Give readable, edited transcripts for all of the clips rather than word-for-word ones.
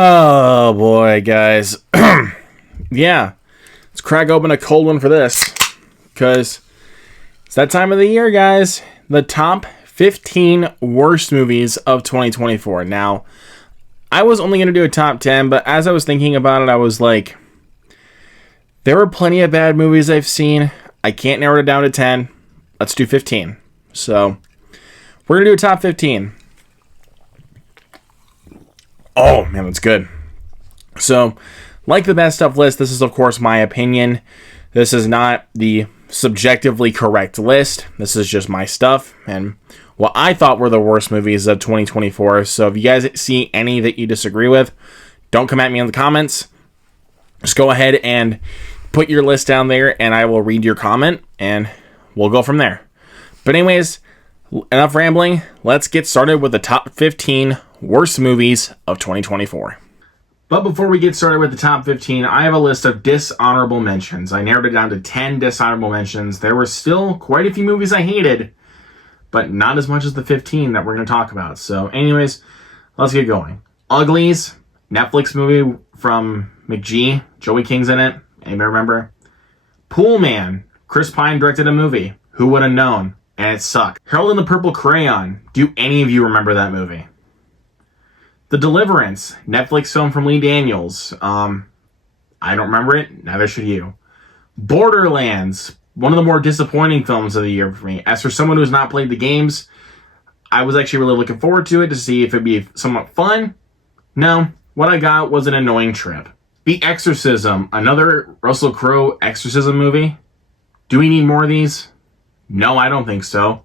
Oh boy, guys. Yeah, let's crack open a cold one for this, because it's that time of the year, guys. The top 15 worst movies of 2024. Now, I was only going to do a top 10, but as I was thinking about it, I was like, there were plenty of bad movies I've seen. I can't narrow it down to 10. Let's do 15. So, we're going to do a top 15. Oh, man, that's good. So, like the best of list, this is, of course, my opinion. This is not the subjectively correct list. This is just my stuff and what I thought were the worst movies of 2024. So if you guys see any that you disagree with, don't come at me in the comments. Just go ahead and put your list down there and I will read your comment and we'll go from there. But anyways, enough rambling. Let's get started with the top 15 worst movies of 2024. But before we get started with the top 15, I have a list of dishonorable mentions. I narrowed it down to 10 dishonorable mentions. There were still quite a few movies I hated, but not as much as the 15 that we're going to talk about. So anyways, let's get going. Uglies, Netflix movie from McG. Joey King's in it. Anybody remember? Pool Man. Chris Pine directed a movie. Who would have known? And it sucked. Harold and the Purple Crayon. Do any of you remember that movie? The Deliverance, Netflix film from Lee Daniels. I don't remember it. Neither should you. Borderlands, one of the more disappointing films of the year for me. As for someone who's not played the games, I was actually really looking forward to it to see if it'd be somewhat fun. No, what I got was an annoying trip. The Exorcism, another Russell Crowe exorcism movie. Do we need more of these? No, I don't think so.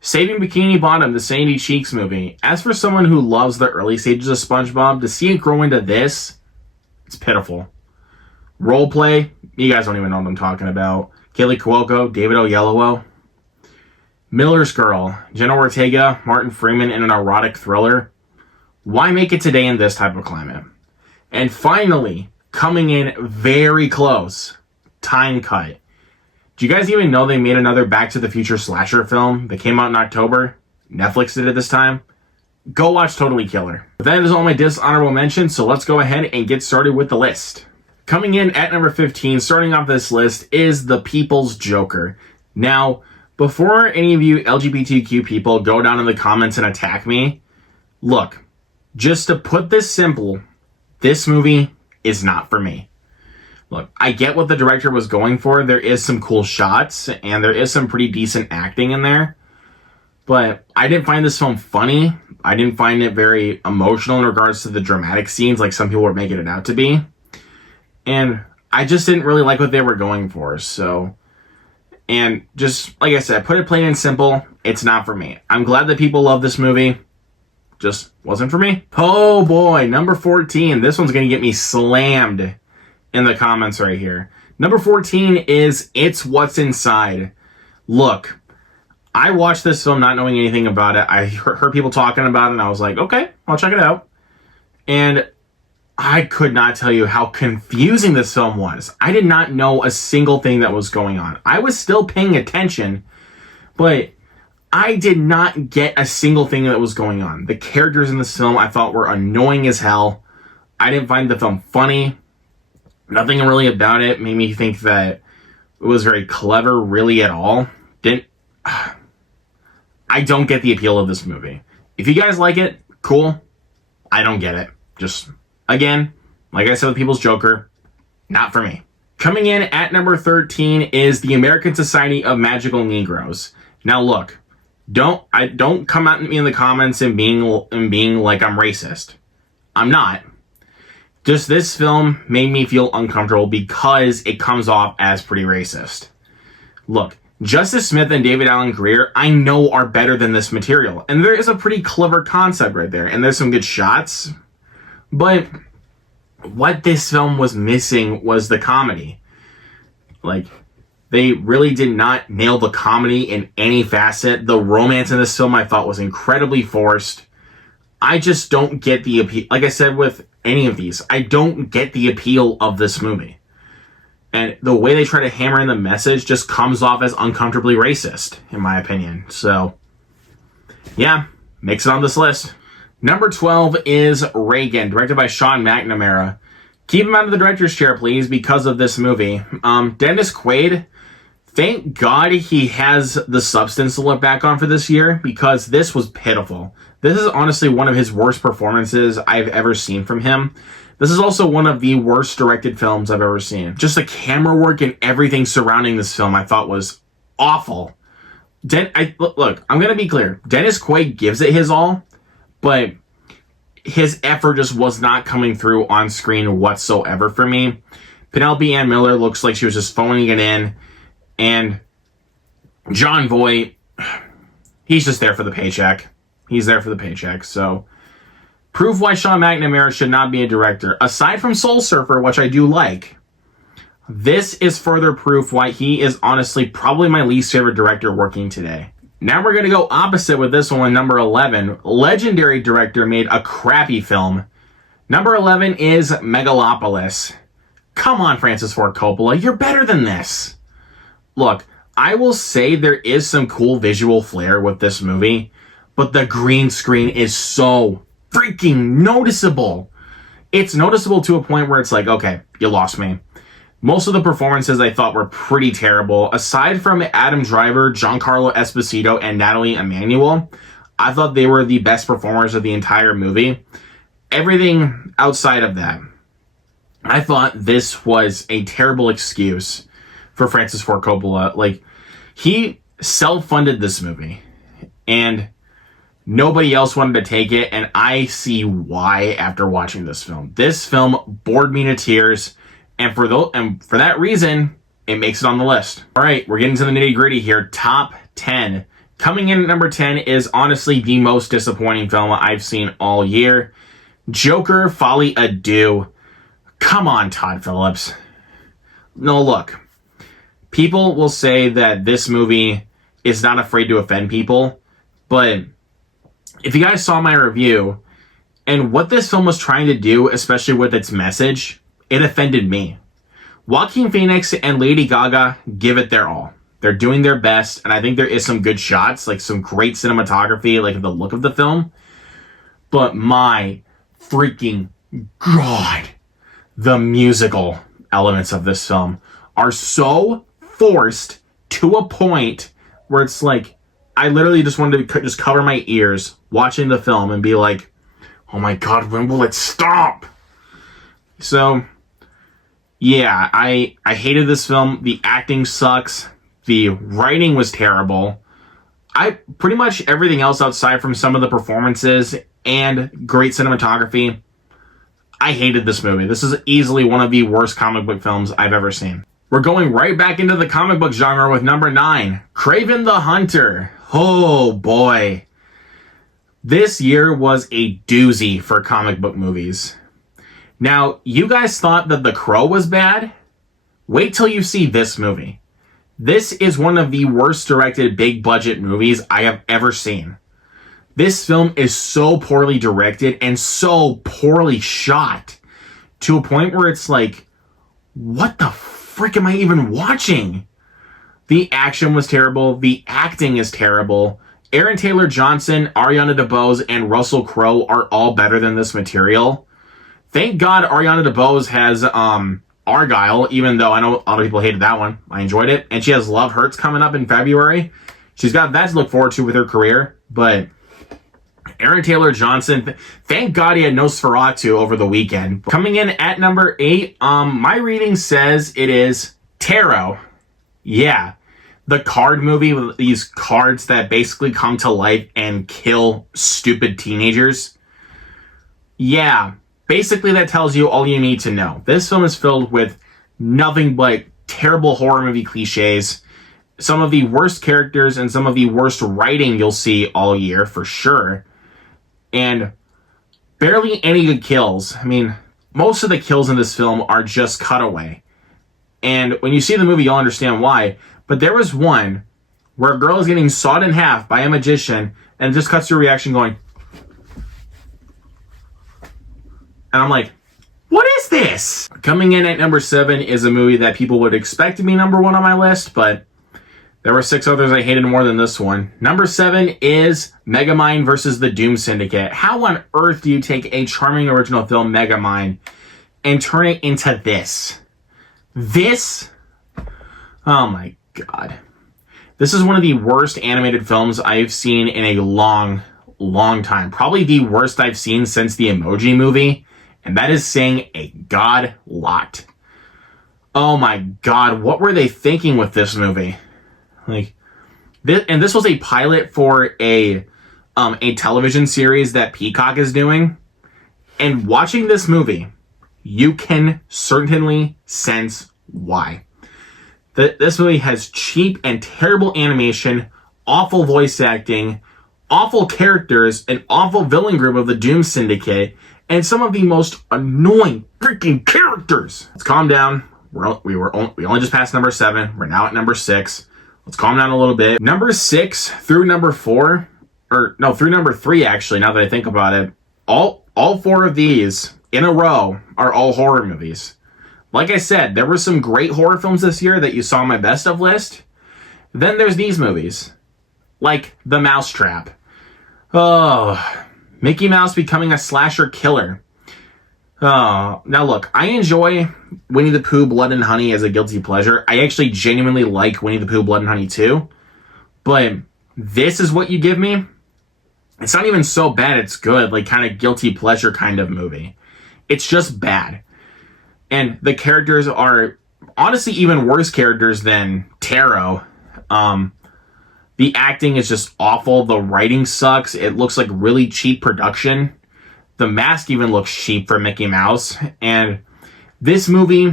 Saving Bikini Bottom, the Sandy Cheeks movie. As for someone who loves the early stages of SpongeBob, to see it grow into this, it's pitiful. Roleplay, you guys don't even know what I'm talking about. Kaylee Cuoco, David Oyelowo. Miller's Girl, Jenna Ortega, Martin Freeman in an erotic thriller. Why make it today in this type of climate? And finally, coming in very close, Time Cut. Do you guys even know they made another Back to the Future slasher film that came out in October? Netflix did it this time. Go watch Totally Killer. But that is all my dishonorable mentions, so let's go ahead and get started with the list. Coming in at number 15, starting off this list, is The People's Joker. Now, before any of you LGBTQ people go down in the comments and attack me, look, just to put this simple, this movie is not for me. Look, I get what the director was going for. There is some cool shots, and there is some pretty decent acting in there. But I didn't find this film funny. I didn't find it very emotional in regards to the dramatic scenes like some people were making it out to be. And I just didn't really like what they were going for. So, and just, like I said, put it plain and simple, it's not for me. I'm glad that people love this movie. Just wasn't for me. Oh boy, number 14. This one's going to get me slammed in the comments right here. Number 14 is It's What's Inside. Look, I watched this film not knowing anything about it. I heard people talking about it and I was like, okay, I'll check it out. And I could not tell you how confusing this film was. I did not know a single thing that was going on. I was still paying attention, but I did not get a single thing that was going on. The characters in this film I thought were annoying as hell. I didn't find the film funny. Nothing really about it made me think that it was very clever, really, at all. I don't get the appeal of this movie. If you guys like it, cool. I don't get it. Just, again, like I said with People's Joker, not for me. Coming in at number 13 is The American Society of Magical Negroes. Now look, don't come at me in the comments and being like I'm racist. I'm not. Just this film made me feel uncomfortable because it comes off as pretty racist. Look, Justice Smith and David Alan Grier, I know are better than this material. And there is a pretty clever concept right there. And there's some good shots. But what this film was missing was the comedy. Like, they really did not nail the comedy in any facet. The romance in this film I thought was incredibly forced. I just don't get the appeal. Like I said with any of these, I don't get the appeal of this movie. And the way they try to hammer in the message just comes off as uncomfortably racist, in my opinion. So, yeah, makes it on this list. Number 12 is Reagan, directed by Sean McNamara. Keep him out of the director's chair, please, because of this movie. Dennis Quaid, thank God he has the substance to look back on for this year, because this was pitiful. This is honestly one of his worst performances I've ever seen from him. This is also one of the worst directed films I've ever seen. Just the camera work and everything surrounding this film I thought was awful. Look, I'm going to be clear. Dennis Quaid gives it his all, but his effort just was not coming through on screen whatsoever for me. Penelope Ann Miller looks like she was just phoning it in. And John Voight, he's just there for the paycheck. He's there for the paycheck. So, proof why Sean McNamara should not be a director. Aside from Soul Surfer, which I do like, this is further proof why he is honestly probably my least favorite director working today. Now we're going to go opposite with this one, number 11. Legendary director made a crappy film. Number 11 is Megalopolis. Come on, Francis Ford Coppola, you're better than this. Look, I will say there is some cool visual flair with this movie, but the green screen is so freaking noticeable. It's noticeable to a point where it's like, okay, you lost me. Most of the performances I thought were pretty terrible. Aside from Adam Driver, Giancarlo Esposito, and Natalie Emmanuel, I thought they were the best performers of the entire movie. Everything outside of that, I thought this was a terrible excuse for Francis Ford Coppola. Like, he self-funded this movie, and nobody else wanted to take it, and I see why after watching this film. This film bored me to tears. And for that reason, it makes it on the list. All right, we're getting to the nitty-gritty here. Top 10. Coming in at number 10 is honestly the most disappointing film I've seen all year. Joker, Folie à Deux. Come on, Todd Phillips. No, look. People will say that this movie is not afraid to offend people, but if you guys saw my review, and what this film was trying to do, especially with its message, it offended me. Joaquin Phoenix and Lady Gaga give it their all. They're doing their best, and I think there is some good shots, like some great cinematography, like the look of the film. But my freaking God, the musical elements of this film are so forced to a point where it's like, I literally just wanted to just cover my ears watching the film and be like, oh my God, when will it stop? So, yeah, I hated this film. The acting sucks. The writing was terrible. Pretty much everything else outside from some of the performances and great cinematography, I hated this movie. This is easily one of the worst comic book films I've ever seen. We're going right back into the comic book genre with number 9, Kraven the Hunter. Oh boy. This year was a doozy for comic book movies. Now, you guys thought that The Crow was bad? Wait till you see this movie. This is one of the worst directed big budget movies I have ever seen. This film is so poorly directed and so poorly shot to a point where it's like, what the frick am I even watching? The action was terrible. The acting is terrible. Aaron Taylor Johnson, Ariana DeBose, and Russell Crowe are all better than this material. Thank God Ariana DeBose has Argyle, even though I know a lot of people hated that one. I enjoyed it. And she has Love Hurts coming up in February. She's got that to look forward to with her career. But Aaron Taylor Johnson, thank God he had Nosferatu over the weekend. Coming in at number 8, my reading says it is Tarot. Yeah. The card movie with these cards that basically come to life and kill stupid teenagers. Yeah. Basically, that tells you all you need to know. This film is filled with nothing but terrible horror movie cliches, some of the worst characters and some of the worst writing you'll see all year, for sure, and barely any good kills. I mean, most of the kills in this film are just cutaway. And when you see the movie, you'll understand why. But there was one where a girl is getting sawed in half by a magician, and it just cuts to a reaction going, and I'm like, what is this? Coming in at number 7 is a movie that people would expect to be number 1 on my list, but There were 6 others I hated more than this one. Number 7 is Megamind versus the Doom Syndicate. How on earth do you take a charming original film, Megamind, and turn it into this? This? Oh my god. This is one of the worst animated films I've seen in a long time. Probably the worst I've seen since the Emoji Movie. And that is saying a god lot. Oh my god, what were they thinking with this movie? Like, this was a pilot for a television series that Peacock is doing. And watching this movie, you can certainly sense why. This movie has cheap and terrible animation, awful voice acting, awful characters, an awful villain group of the Doom Syndicate, and some of the most annoying freaking characters. Let's calm down. We only just passed number 7. We're now at number 6. Let's calm down a little bit. Number 6 through number 4, or no, through number 3 actually, now that I think about it, all 4 of these in a row are all horror movies. Like I said, there were some great horror films this year that you saw on my best of list. Then there's these movies, like The Mousetrap. Oh, Mickey Mouse becoming a slasher killer. Oh, now look, I enjoy Winnie the Pooh, Blood and Honey as a guilty pleasure. I actually genuinely like Winnie the Pooh, Blood and Honey too. But this is what you give me? It's not even so bad it's good, like kind of guilty pleasure kind of movie. It's just bad. And the characters are honestly even worse characters than Taro. The acting is just awful. The writing sucks. It looks like really cheap production. The mask even looks cheap for Mickey Mouse. And this movie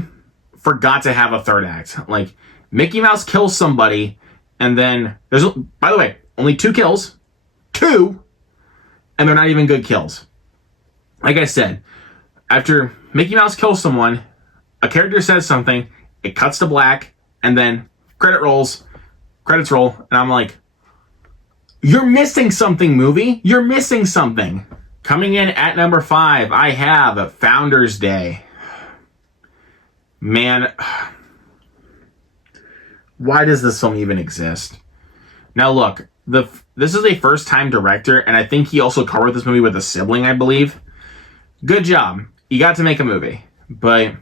forgot to have a third act. Like, Mickey Mouse kills somebody, and then there's, by the way, only 2 kills. 2! And they're not even good kills. Like I said, after Mickey Mouse kills someone, a character says something, it cuts to black, and then credits roll, and I'm like, you're missing something, movie. You're missing something. Coming in at number 5, I have Founders Day. Man, why does this film even exist? Now look, this is a first-time director, and I think he also covered this movie with a sibling, I believe. Good job. You got to make a movie. But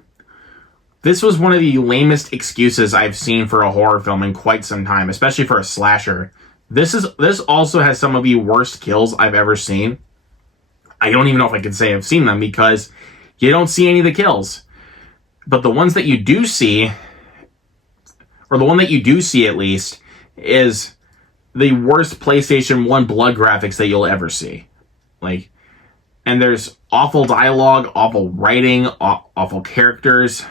this was one of the lamest excuses I've seen for a horror film in quite some time, especially for a slasher. This also has some of the worst kills I've ever seen. I don't even know if I can say I've seen them because you don't see any of the kills. But the ones that you do see, or the one that you do see at least, is the worst PlayStation 1 blood graphics that you'll ever see. Like, and there's awful dialogue, awful writing, awful characters.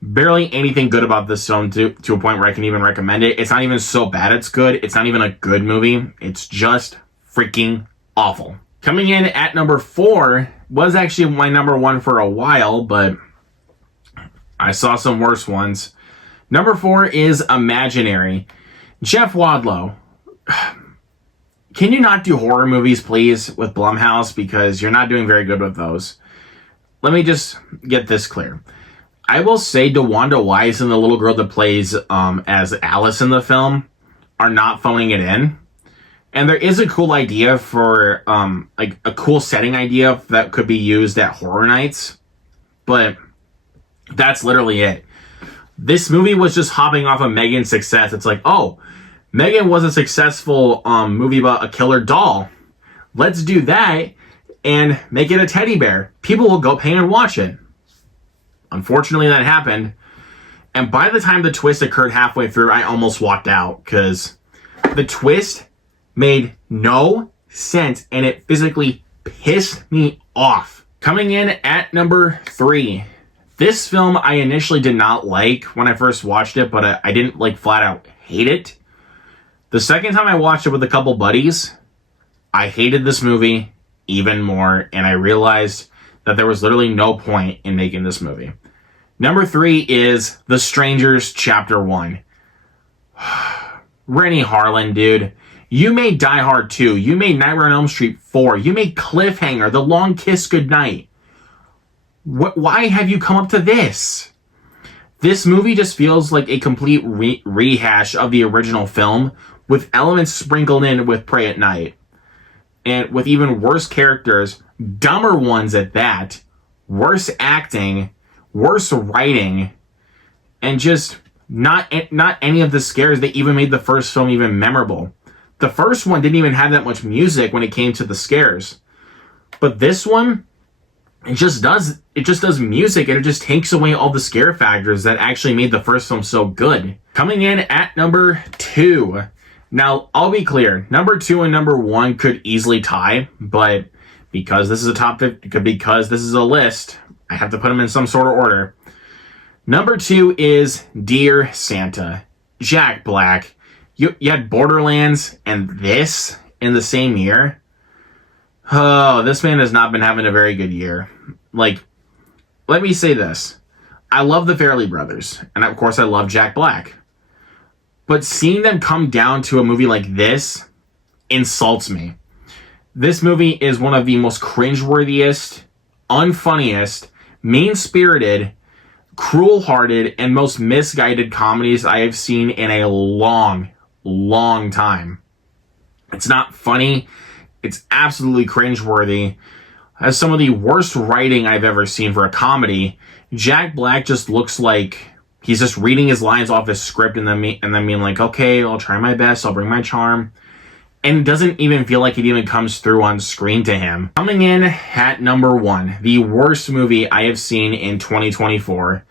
Barely anything good about this film to a point where I can even recommend it. It's not even so bad it's good. It's not even a good movie. It's just freaking awful. Coming in at number 4 was actually my number 1 for a while, but I saw some worse ones. Number 4 is Imaginary. Jeff Wadlow, can you not do horror movies, please, with Blumhouse? Because you're not doing very good with those. Let me just get this clear. I will say DeWanda Wise and the little girl that plays as Alice in the film are not phoning it in. And there is a cool idea for, like, a cool setting idea that could be used at horror nights. But that's literally it. This movie was just hopping off of Megan's success. It's like, oh, Megan was a successful movie about a killer doll. Let's do that and make it a teddy bear. People will go pay and watch it. Unfortunately, that happened. And by the time the twist occurred halfway through, I almost walked out because the twist made no sense and it physically pissed me off. Coming in at number 3. This film I initially did not like when I first watched it, but I didn't like flat out hate it. The second time I watched it with a couple buddies, I hated this movie even more, and I realized that there was literally no point in making this movie. Number 3 is The Strangers Chapter 1. Rennie Harlan, dude. You made Die Hard 2. You made Nightmare on Elm Street 4. You made Cliffhanger, The Long Kiss Goodnight. Why have you come up to this? This movie just feels like a complete rehash of the original film, with elements sprinkled in with Prey at Night. And with even worse characters, dumber ones at that, worse acting, worse writing, and just not any of the scares that even made the first film even memorable. The first one didn't even have that much music when it came to the scares. But this one, it just does music, and it just takes away all the scare factors that actually made the first film so good. Coming in at number 2. Now, I'll be clear, number 2 and number 1 could easily tie, but because this is a top 50, because this is a list, I have to put them in some sort of order. Number 2 is Dear Santa. Jack Black. You had Borderlands and this in the same year? Oh, this man has not been having a very good year. Like, let me say this. I love the Farrelly brothers, and of course I love Jack Black. But seeing them come down to a movie like this insults me. This movie is one of the most cringeworthiest, unfunniest, mean-spirited, cruel-hearted, and most misguided comedies I have seen in a long, long time. It's not funny. It's absolutely cringeworthy. Has some of the worst writing I've ever seen for a comedy. Jack Black just looks like he's just reading his lines off his script and then being like, okay, I'll try my best, I'll bring my charm. And it doesn't even feel like it even comes through on screen to him. Coming in at number 1, the worst movie I have seen in 2024.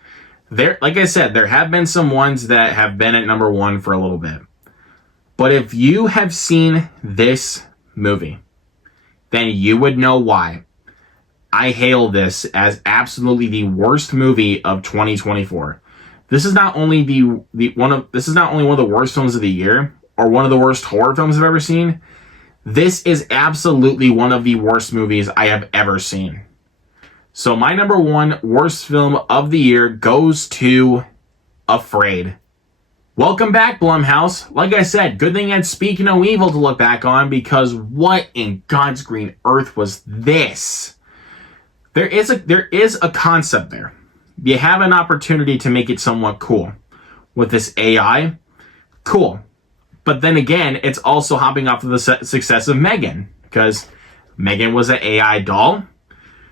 Like I said, there have been some ones that have been at number 1 for a little bit. But if you have seen this movie, then you would know why I hail this as absolutely the worst movie of 2024. This is not only one of the worst films of the year, or one of the worst horror films I've ever seen. This is absolutely one of the worst movies I have ever seen. So my number 1 worst film of the year goes to Afraid. Welcome back, Blumhouse. Like I said, good thing I had Speak No Evil to look back on, because what in God's green earth was this? There is a concept there. You have an opportunity to make it somewhat cool. With this AI, cool. But then again, it's also hopping off of the success of Megan, because Megan was an AI doll.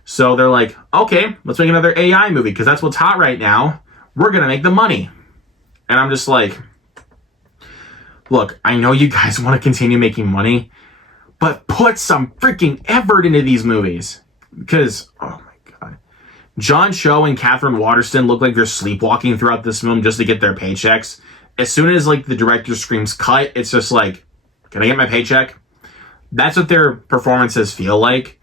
So they're like, okay, let's make another AI movie, because that's what's hot right now. We're going to make the money. And I'm just like, look, I know you guys want to continue making money, but put some freaking effort into these movies. Because, oh my God. John Cho and Catherine Waterston look like they're sleepwalking throughout this film just to get their paychecks. As soon as like the director screams cut, it's just like, can I get my paycheck? That's what their performances feel like.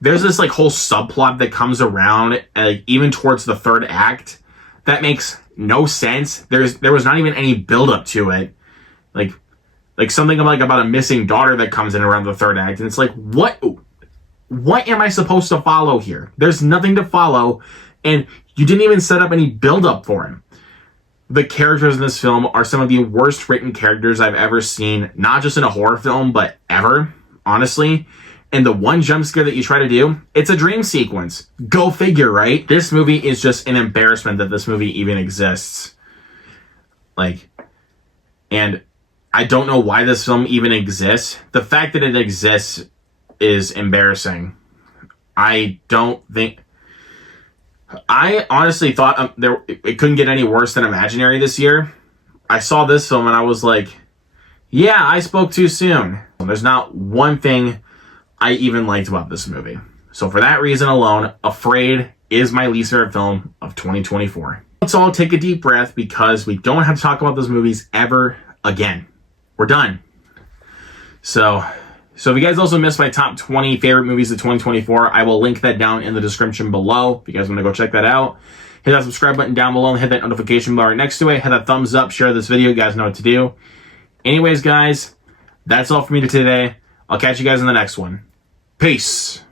There's this like whole subplot that comes around, even towards the third act, that makes no sense. There was not even any build up to it. Like something like about a missing daughter that comes in around the third act, and it's like, what am I supposed to follow here? There's nothing to follow, and you didn't even set up any build up for him. The characters in this film are some of the worst written characters I've ever seen, not just in a horror film, but ever, honestly. And the one jump scare that you try to do, it's a dream sequence. Go figure, right? This movie is just an embarrassment that this movie even exists. And I don't know why this film even exists. The fact that it exists is embarrassing. I honestly thought it couldn't get any worse than Imaginary this year. I saw this film and I was like, yeah, I spoke too soon. There's not one thing I even liked about this movie. So for that reason alone, Afraid is my least favorite film of 2024. Let's all take a deep breath, because we don't have to talk about those movies ever again. We're done. So if you guys also missed my top 20 favorite movies of 2024, I will link that down in the description below if you guys want to go check that out. Hit that subscribe button down below and hit that notification bell right next to it. Hit that thumbs up, share this video. You guys know what to do. Anyways, guys, that's all for me today. I'll catch you guys in the next one. Peace.